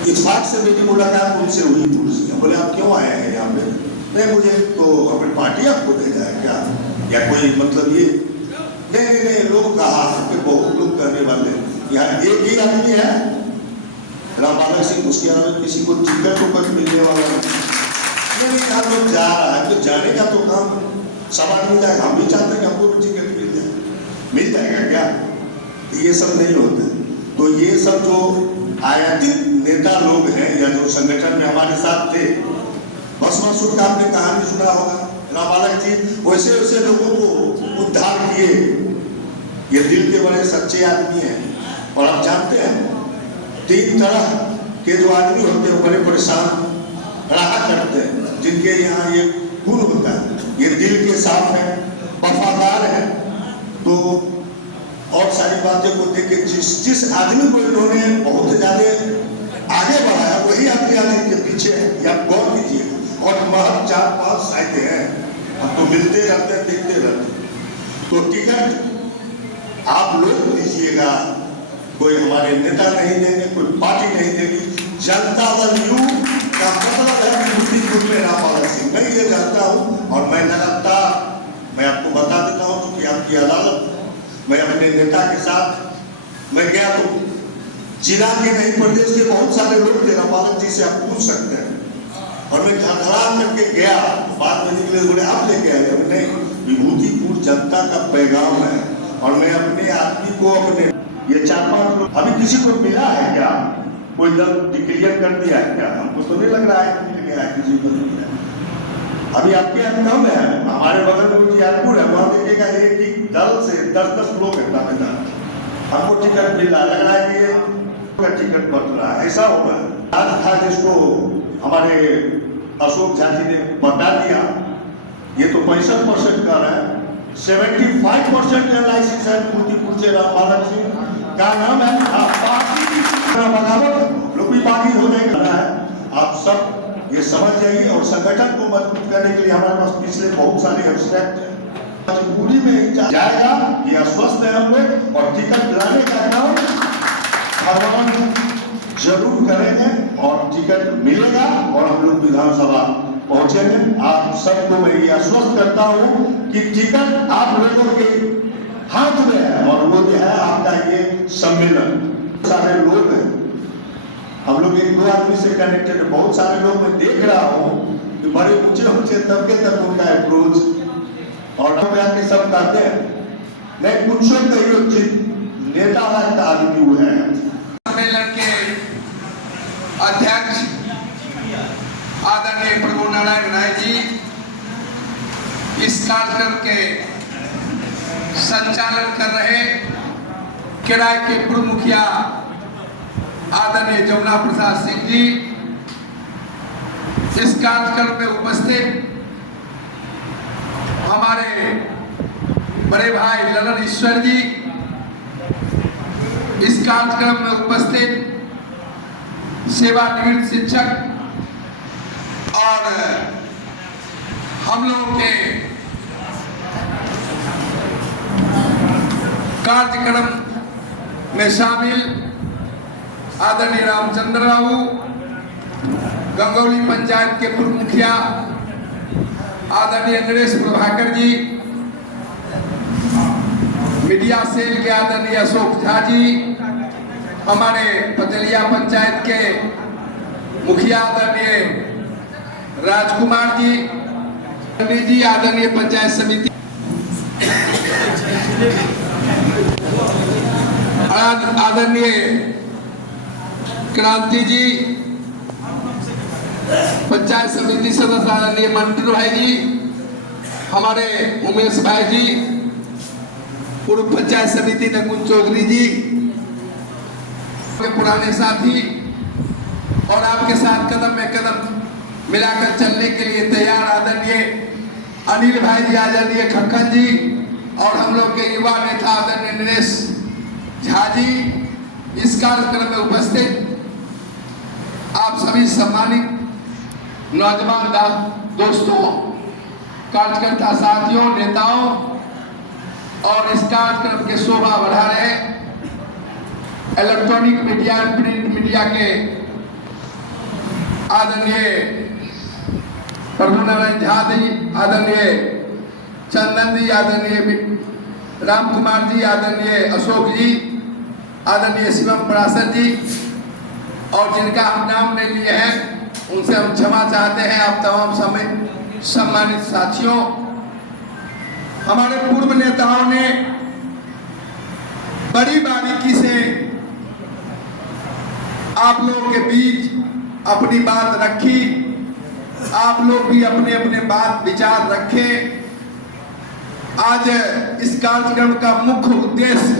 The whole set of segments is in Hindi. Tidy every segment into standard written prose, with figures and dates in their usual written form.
इत्तेफाक से मेरी मुलाकात उनसे हुई पुलिस में। बोले आप क्यों आए हैं यहाँ पे? नहीं मुझे तो अपनी पार्टी आपको भेजा है क्या, या कोई मतलब ये? नहीं नहीं, लोग कहा कि बहुत लोग करने वाले, यहाँ एक ही आदमी है रामबालक सिंह, उसके अलावा किसी को टिकट उकट मिलने वाला नहीं। यहाँ लोग जा रहा है तो जाने का तो काम सब आदमी जाएगा। हम भी चाहते हैं कि हमको भी टिकट मिल जाएगा क्या? ये सब नहीं होता। तो ये सब जो आयातित नेता लोग हैं या जो संगठन में हमारे साथ थे, भस्मासुर का आपने कहानी सुना होगा, रामबालक जी वैसे वैसे लोगों को उद्धार किए। ये दिल के बड़े सच्चे आदमी हैं। और आप जानते हैं 3 तरह के जो आदमी होते हैं बड़े परेशान रहा करते हैं, जिनके यहाँ ये गुण होता है। ये दिल के साफ है, वफादार है, तो और सारी बातें को देख के जिस आदमी को इन्होंने बहुत ज्यादा आगे बढ़ाया वही आदमी के पीछे है। या गौर कीजिए, और महज 4-5 साइटें हैं, हम तो मिलते रहते हैं, देखते रहते हैं। तो टिकट आप लोग दीजिएगा, कोई हमारे नेता नहीं देंगे, कोई पार्टी नहीं देगी। जनता दल यू का मतलब है कि मुफ्तीपुर में रामबालक सिंह, मैं ये जानता हूँ। और मैं लगातार मैं आपको बता देता हूँ कि आपकी अदालत, मैं अपने नेता के साथ मैं गया तो जिला के नहीं प्रदेश के बहुत सारे लोग थे, रामबालक जी से आप पूछ सकते हैं। और मैं धड़धड़ा करके गया, बाद में निकले बोले आप लेके आए? नहीं, विभूतिपुर जनता का पैगाम है। और मैं अपने आदमी को अपने ये 4-5 लोग अभी किसी को मिला है क्या? कोई दल डिक्लेयर कर दिया है क्या? हमको तो नहीं लग रहा है कि मिल गया है किसी को। अभी आपके यहाँ कम है, हमारे बगल में उजियारपुर है, वहाँ देखिएगा एक ही दल से 10-10 लोग हैं दावेदार। हमको टिकट मिल रहा, लग रहा है कि ये टिकट बट रहा है, ऐसा होगा। आज था जिसको हमारे अशोक झा जी ने बता दिया, ये तो 65% का है, 75% एनालिसिस है विभूतिपुर से रामबालक सिंह का नाम है। बगावत लोग भी बागी होने का है। आप सब ये समझ जाइए। और संगठन को मजबूत करने के लिए हमारे पास पिछले बहुत सारे एब्स्ट्रैक्ट हैं, मजबूरी में ही जाएगा। ये आश्वस्त है हम लोग, और टिकट दिलाने का काम भगवान जरूर करेंगे और टिकट मिलेगा और हम लोग विधानसभा पहुंचेंगे। आप सबको मैं ये आश्वस्त करता हूँ कि टिकट आप लोगों के हाथ में है, और वो जो है आपका ये सम्मेलन। सारे लोग हैं, हम लोग 1-2 आदमी से कनेक्टेड है, बहुत सारे लोग मैं देख रहा हूँ कि बड़े ऊंचे तबके तक उनका अप्रोच और आके सब कहते हैं नहीं कुछ नेता का आदमी वो है। सम्मेलन के अध्यक्ष आदरणीय प्रभु नारायण राय जी, इस कार्यक्रम के संचालन कर रहे किराए के पूर्व मुखिया आदरणीय जमुना प्रसाद सिंह जी, इस कार्यक्रम में उपस्थित हमारे बड़े भाई ललन ईश्वर जी, इस कार्यक्रम में उपस्थित सेवानिवृत्त शिक्षक और हम लोगों के कार्यक्रम में शामिल आदरणीय रामचंद्र बाबू, गंगौली पंचायत के पूर्व मुखिया आदरणीय नरेश प्रभाकर जी, मीडिया सेल के आदरणीय अशोक झा जी, हमारे पतलिया पंचायत के मुखिया आदरणीय राजकुमार जी, आदरणीय पंचायत समिति आदरणीय क्रांति जी, पंचायत समिति सदस्य आदरणीय मंटू भाई जी, हमारे उमेश भाई जी, पूर्व पंचायत समिति नकुल चौधरी जी, पुराने साथी और आपके साथ कदम में कदम मिलाकर चलने के लिए तैयार आदरणीय अनिल भाई जी, आदरणीय खक्खन जी, और हम लोग के युवा नेता आदरणीय नरेश झा जी, इस कार्यक्रम में उपस्थित आप सभी सम्मानित नौजवान दोस्तों, कार्यकर्ता साथियों, नेताओं और इस कार्यक्रम के शोभा बढ़ा रहे इलेक्ट्रॉनिक मीडिया, प्रिंट मीडिया के आदरणीय प्रभु नारायण झा जी, आदरणीय चंदन जी, आदरणीय राम कुमार जी, आदरणीय अशोक जी, आदरणीय शिवम पराशर जी, और जिनका हम नाम नहीं लिए हैं उनसे हम क्षमा चाहते हैं। आप तमाम समय सम्मानित साथियों, हमारे पूर्व नेताओं ने बड़ी बारीकी से आप लोगों के बीच अपनी बात रखी। आप लोग भी अपने अपने बात विचार रखे। आज इस कार्यक्रम का मुख्य उद्देश्य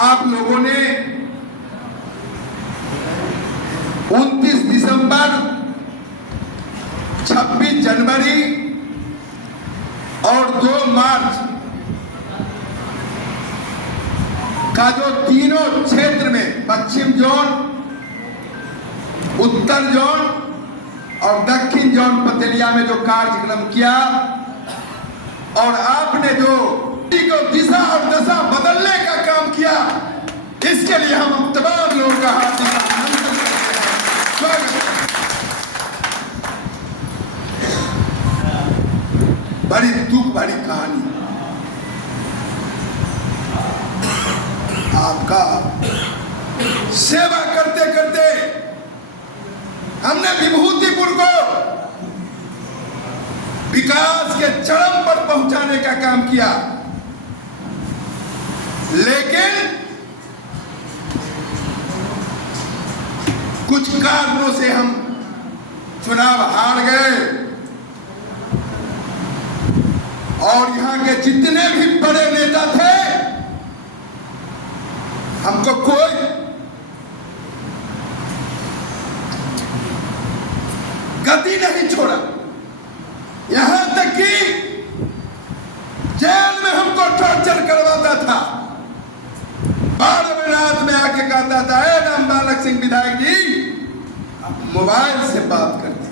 आप लोगों ने 29 दिसंबर, 26 जनवरी और 2 मार्च का जो तीनों क्षेत्र में पश्चिम जोन, उत्तर जोन और दक्षिण जोन पतेलिया में जो कार्यक्रम किया, और आपने जो को दिशा और दशा बदलने का काम किया, इसके लिए हम तमाम लोगों का हार्दिक अभिनंदन करते हैं, स्वागत। बड़ी दुख भरी कहानी आपका। सेवा करते करते हमने विभूतिपुर को विकास के चरम पर पहुंचाने का काम किया, लेकिन कुछ कारणों से हम चुनाव हार गए, और यहां के जितने भी बड़े नेता थे हमको कोई गति नहीं छोड़ा। यहां तक कि जेल में हमको टॉर्चर करवाता था। 12 बजे रात में आके कहता था, ए राम बालक सिंह विधायक जी, आप मोबाइल से बात करते।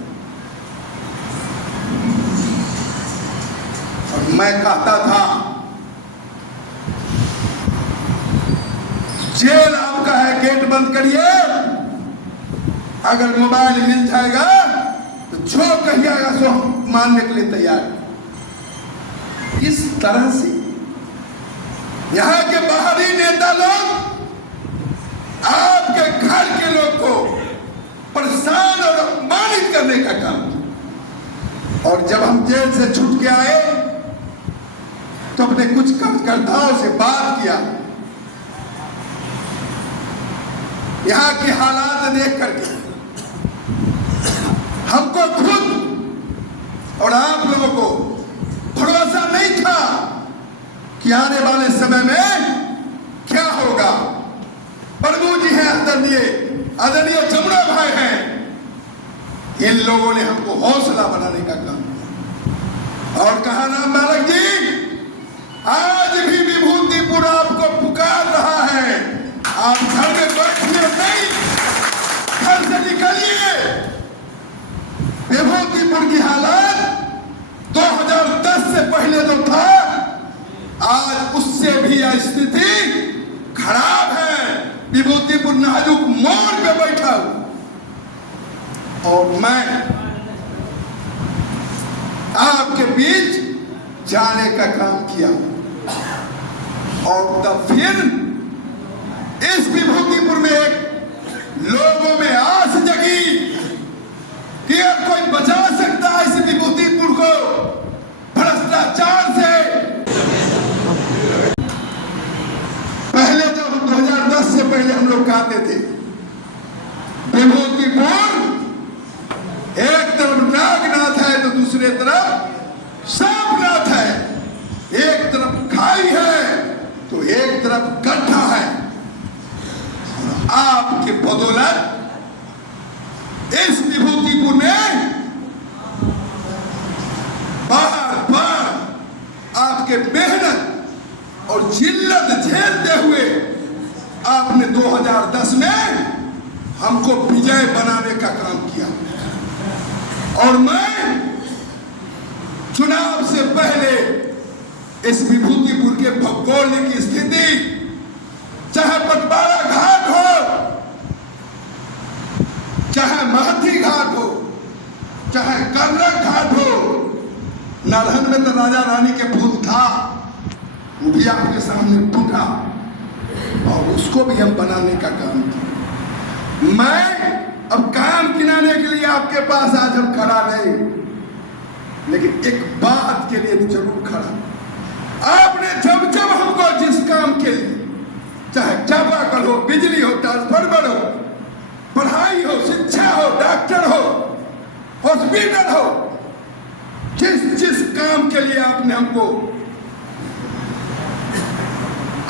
और मैं कहता था, जेल आपका है, गेट बंद करिए, अगर मोबाइल मिल जाएगा तो जो कहिएगा सो हम मानने के लिए तैयार। इस तरह से यहाँ के बाहरी नेता लोग आपके घर के लोग को परेशान और अपमानित करने का काम। और जब हम जेल से छूट के आए तो अपने कुछ कार्यकर्ताओं से बात किया, यहाँ की हालात देख करके हमको खुद और आप लोगों को भरोसा नहीं था कि आने वाले समय में क्या होगा। प्रभु जी हैं, आदरणीय जमुना भाई हैं, इन लोगों ने हमको हौसला बनाने का काम किया और कहा, राम बालक जी, आज भी विभूतिपुर आपको पुकार रहा है, आप घर में बैठिए नहीं, घर से निकलिए। विभूतिपुर की हालत 2010 से पहले जो था, आज उससे भी यह स्थिति खराब है। विभूतिपुर नाजुक मोड़ पे बैठा हूं, और मैं आपके बीच जाने का काम किया, और तब फिर इस विभूतिपुर में एक लोगों में आस जगी कि अब कोई बचा सकता है इस विभूतिपुर को भ्रष्टाचार से। पहले जब 2010 से पहले हम लोग कहते थे, विभूतिपुर एक तरफ नागनाथ है तो दूसरे तरफ सांपनाथ है, एक तरफ खाई है तो एक तरफ गड्ढा है। आपके बदौलत इस विभूतिपुर में बार बार आपके मेहनत और जिल्लत झेलते हुए आपने 2010 में हमको विजय बनाने का काम किया, और मैं चुनाव से पहले इस विभूतिपुर के भौगोलिक स्थिति, चाहे पटवारा घाट हो, में तो राजा रानी के फूल था, वो भी आपके सामने टूटा और उसको भी हम बनाने का काम किया। मैं अब काम किनारे के लिए आपके पास आज हम खड़ा नहीं, लेकिन एक बात के लिए जरूर खड़ा। आपने जब जब हमको जिस काम के लिए, चाहे चापाकल हो, बिजली हो, ट्रांसफार्मर हो, पढ़ाई हो, शिक्षा हो, डॉक्टर हो, हॉस्पिटल हो, जिस जिस काम के लिए आपने हमको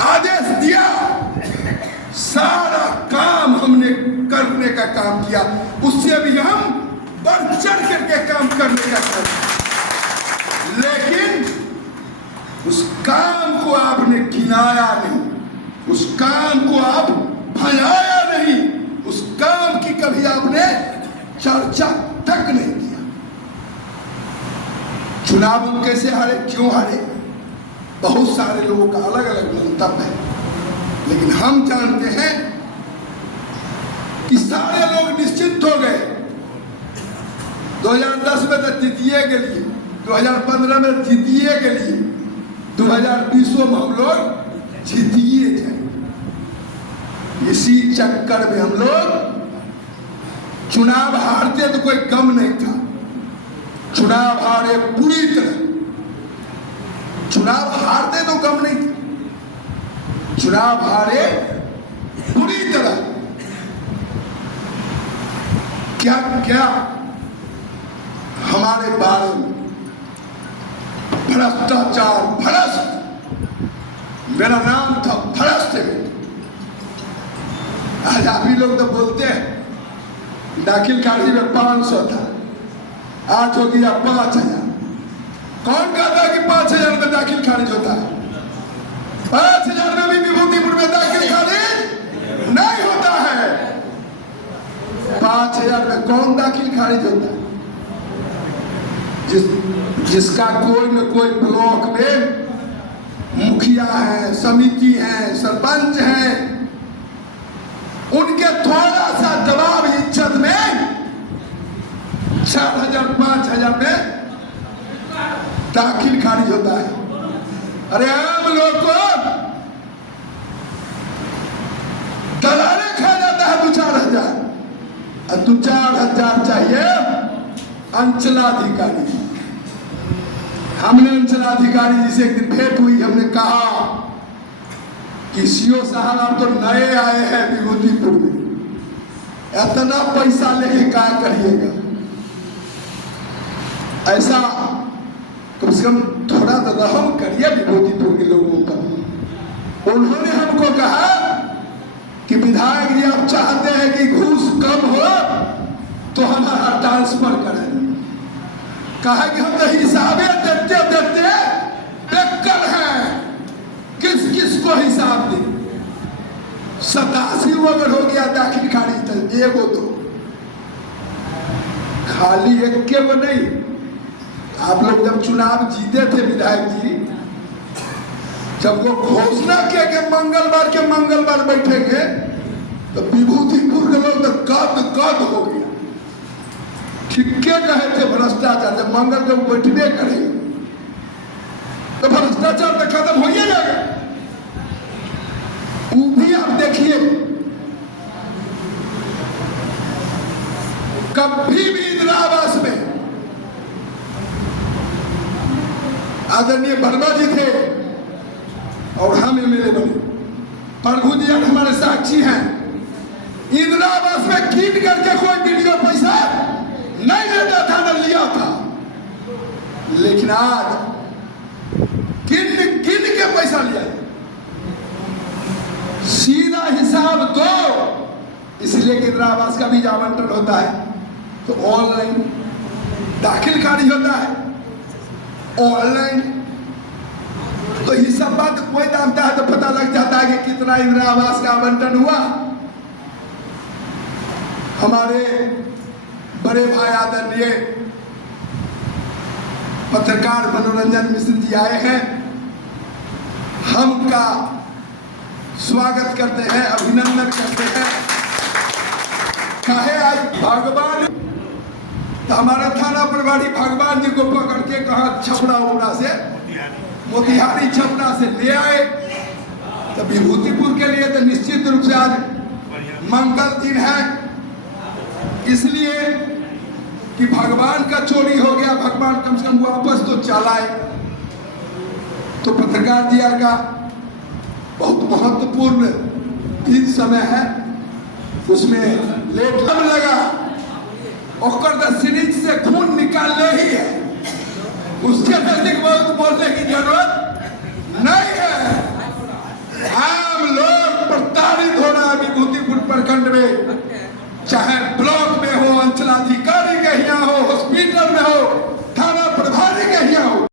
आदेश दिया, सारा काम हमने करने का काम किया। उससे भी हम बढ़ चढ़ करके काम करने का काम, लेकिन उस काम को आपने गिनाया नहीं, उस काम को आप फैलाया नहीं, उस काम की कभी आपने चर्चा तक नहीं किया। चुनाव हम कैसे हारे, क्यों हारे, बहुत सारे लोगों का अलग अलग मंतव्य है, लेकिन हम जानते हैं कि सारे लोग निश्चिंत हो गए। 2010 में तो जीतिए के लिए, 2015 में जीतिए के लिए, 2020 में हम लोग जीतिए जाए। इसी चक्कर में हम लोग चुनाव हारते तो कोई गम नहीं था, चुनाव हारे पूरी तरह। चुनाव हारते तो गम नहीं था, चुनाव हारे पूरी तरह। क्या क्या हमारे बारे में भ्रष्टाचार, भ्रष्ट, मेरा नाम था भ्रष्ट में। आज आप ही लोग तो बोलते हैं दाखिल खारिज में 500 था, आज हो गया 5000। कौन कहता है कि 5000 में दाखिल खारिज होता है? 5000 में भी विभूतिपुर में दाखिल खारिज नहीं होता है। 5000 में कौन दाखिल खारिज होता है? जिसका कोई न कोई ब्लॉक में मुखिया है, समिति है, सरपंच है, उनके थोड़ा सा दबाव इज्जत में 4000 5000 में दाखिल खारिज होता है। अरे आम लोग को दलाले खा जाता है 2-4 हजार, 2-4 हजार चाहिए अंचलाधिकारी। हमने अंचलाधिकारी जी से एक दिन भेंट हुई, हमने कहा कि सीओ साहब आप तो नए आए हैं विभूतिपुर में, इतना पैसा लेके क्या करिएगा? ऐसा कम से कम थोड़ा तो रहम करिए विभूतिपुर के लोगों पर। उन्होंने हमको कहा कि विधायक जी आप चाहते हैं कि घूस कम हो तो हमारा ट्रांसफर करें। कहा कि हम तो हिसाबे देते देते बेकार हैं, किस किस को हिसाब दे। 87 अगर हो गया दाखिल खारिज तो एगो तो खाली एक के वो नहीं। आप लोग जब चुनाव जीते थे विधायक जी, जब वो घोषणा किया कि मंगलवार बैठेंगे, तो विभूतिपुर के लोग तो कद हो गया। ठीक क्या कहे थे भ्रष्टाचार, जब मंगल को बैठने करेंगे तो भ्रष्टाचार तो खत्म हो ही जाएगा। वो भी आप देखिए, कभी भी इंदिरा आवास में आदरणीय वर्मा जी थे और हम एमएलए बने, प्रभु जी हमारे साक्षी हैं। इंदिरा आवास में गिन करके कोई वीडियो पैसा नहीं लेता था, न लिया था, लेकिन आज गिन गिन के पैसा लिया। सीधा हिसाब दो, इसलिए कि इंदिरा आवास का भी आवंटन होता है तो ऑनलाइन दाखिल खारिज होता है, ऑनलाइन। तो ये सब बात कोई जानता है तो पता लग जाता है कि कितना इंदिरा आवास का आवंटन हुआ। हमारे बड़े भाई आदरणीय पत्रकार मनोरंजन मिश्र जी आए हैं, हम उनका स्वागत करते हैं, अभिनंदन करते हैं। चाहे आज भगवान तो हमारे थाना प्रभारी भगवान जी को पकड़ के कहा छपड़ा उपड़ा से, मोतिहारी छपड़ा से ले आए। तो विभूतिपुर के लिए तो निश्चित रूप से आज मंगल दिन है, इसलिए कि भगवान का चोरी हो गया, भगवान कम से कम वापस तो चलाए। तो पत्रकार जी का बहुत महत्वपूर्ण दिन समय है, उसमें लेट लगा और सीरीज से खून निकालने ही है, उसके नजदीक बहुत बोलने की जरूरत